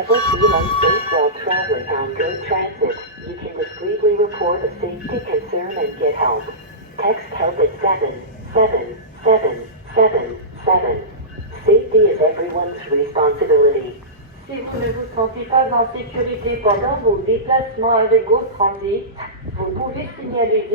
ever feel unsafe while traveling on road transit, you can discreetly report a safety concern and get help. Text help at 77777. Safety is everyone's responsibility. Si vous ne vous sentez pas en sécurité pendant vos déplacements avec Go Transit, vous pouvez signaler